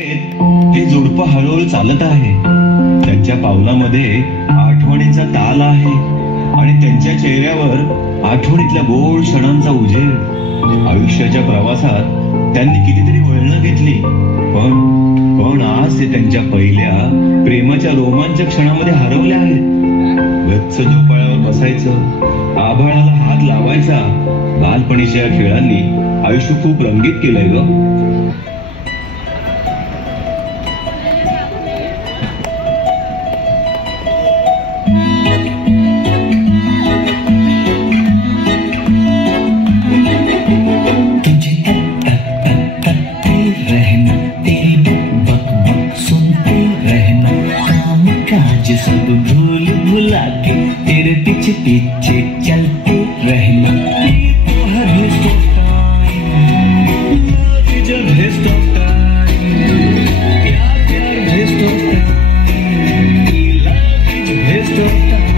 हे जोडपं हळूहळू चालत आहे. त्यांच्या पावलामध्ये आठवणींचा ताल आहे आणि त्यांच्या चेहऱ्यावर आठवणीतल्या गोड क्षणांचा उजेड. आयुष्याच्या प्रवासात त्यांनी कितीतरी वळणं घेतली, पण आज ते त्यांच्या पहिल्या प्रेमाच्या रोमांचक क्षणामध्ये हरवले आहेत. गच्च झोपाळ्यावर बसायचं, आभाळाला हात लावायचा, बालपणीच्या खेळांनी आयुष्य खूप रंगीत केलंय ग. सब भूल भुला के तेरे पीछे पीछे चलते रहना. जब है स्टॉप टाइम, प्यार प्यार है स्टॉप टाइम, लव है स्टॉप टाइम.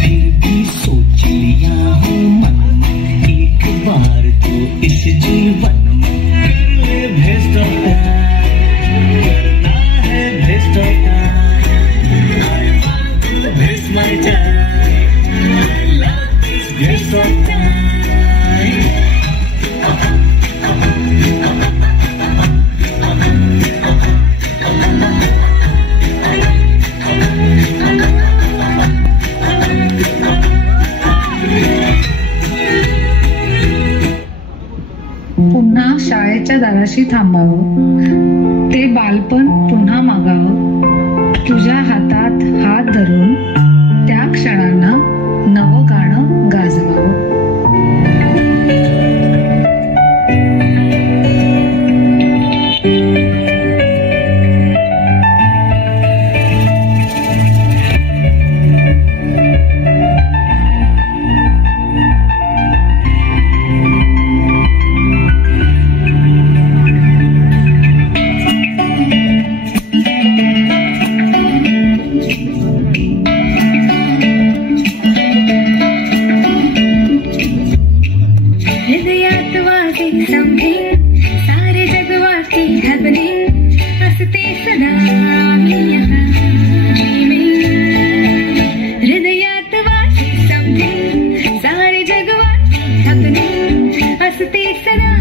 फिर भी सोच लिया हूँ मन में एक बार तो इस जीवन में भेस्ट होता करना है, भेस्ट होता. I want to waste my time, I love this waste of time. पुन्हा शाळेच्या दाराशी थांबावं, ते बालपण पुन्हा मागावं, तुझ्या हातात हात धरून त्या क्षणांना नवं गाणं गाजवावं. सारे जगवाती हॅपनिंग असते सदा हृदयात वाटे समथिंग, सारे जगवाती हॅपनिंग असते सदा.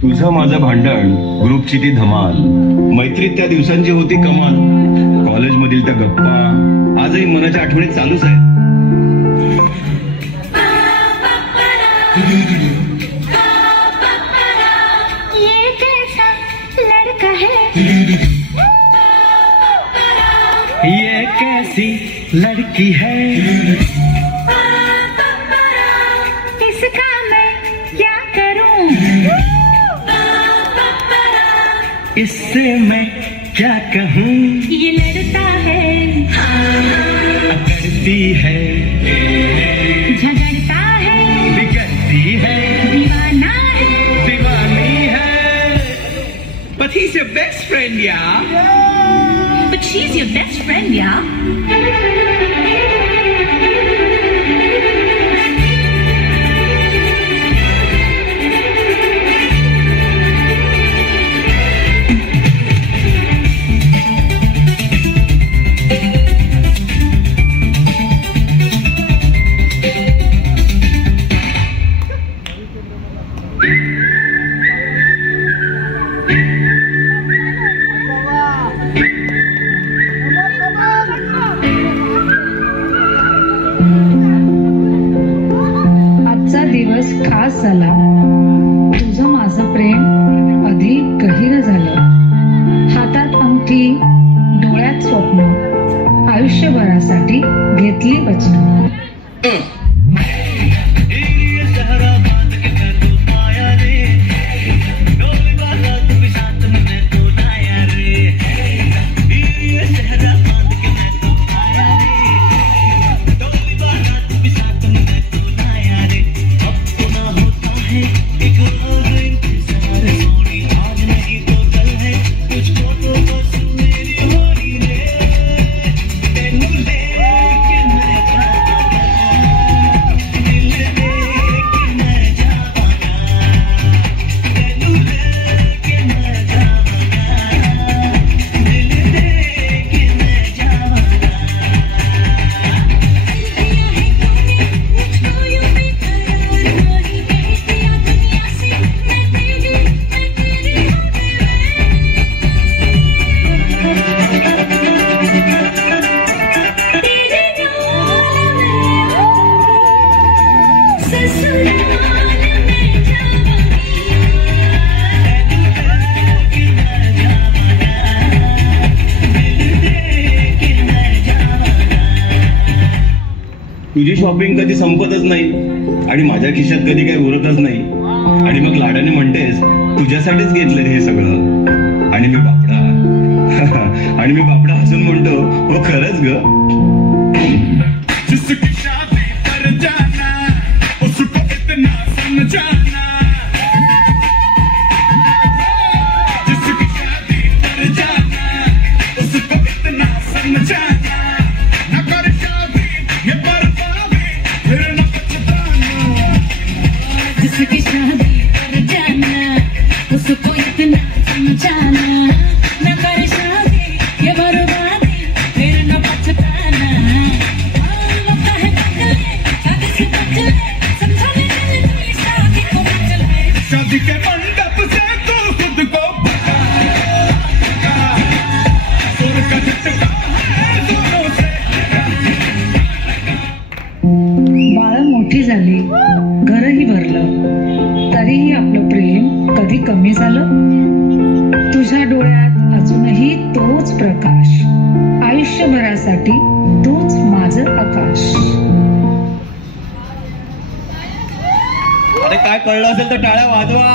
तुझं माझं भांडण, ग्रुपची ती धमाल, मैत्रीत त्या दिवसांची होती कमाल. कॉलेजमधील त्या गप्पा आजही मनाच्या आठवणीत चालूच आहेत. ये कैसा लड़का है, ये कैसी लड़की है, इसका मैं क्या करूं, इससे मैं क्या कहूँ. ये लड़ता है, अकड़ती है, झगड़ता है, बिगड़ती है, दीवाना है, दीवानी है. But he's your best friend, yeah. but she's your best friend, yeah. खास झाला. तुझं माझं प्रेम अधिक गहिरं झालं. हातात अंगठी, डोळ्यात स्वप्न. आयुष्यभरासाठी घेतली वचन. तुझी शॉपिंग कधी संपतच नाही आणि माझ्या खिशात कधी काही उरतच नाही. आणि मग लाडाने म्हणतेस तुझ्यासाठीच घेतलं हे सगळं. आणि मी बापडा आणि मी बापडा हसून म्हणतो हो खरंच ग. जिसकी शादी पर जाना उसको इतना समझाना, जिसकी शादी पर जाना उसको इतना समझाना, न कर शादी ये बर्बादी फिर न पछताना. जिसकी शादी पर जाना उसको इतना समझाना, न कर शादी ये बर्बादी फिर न पछताना. लगता है बदले शादी से बदले समझाने चले तू ये शादी को बदले. शादी के मंडप से तू खुद को भगा, सुर का झटका है दोनों से. बाळं मोठी झाली, घरही भरलं, तरीही आपलं प्रेम कधी कमी झालं? तुझ्या डोळ्यात अजूनही तोच प्रकाश, आयुष्यभरासाठी तूच माझं आकाश. अरे काय कळलं असेल तर टाळ्या वाजवा.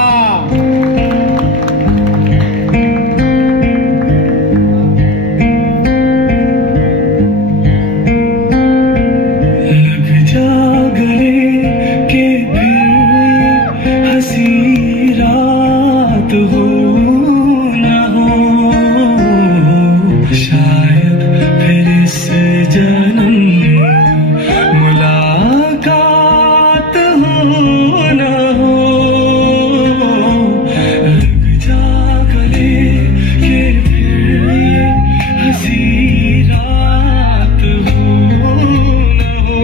लग जा गले के फिर हंसी रात हो न हो, शायद फिर इस जन्म मुलाकात हो न हो. लग जा गले के फिर हंसी रात हो न हो,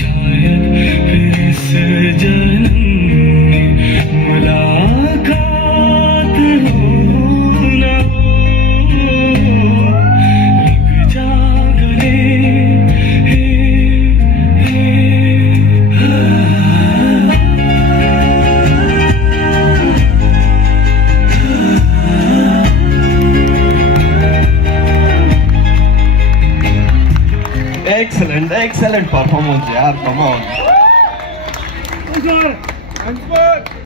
शायद फिर इस जन्म में मुलाकात हो न हो. लग जा गले Excellent performance, yaar. Come on.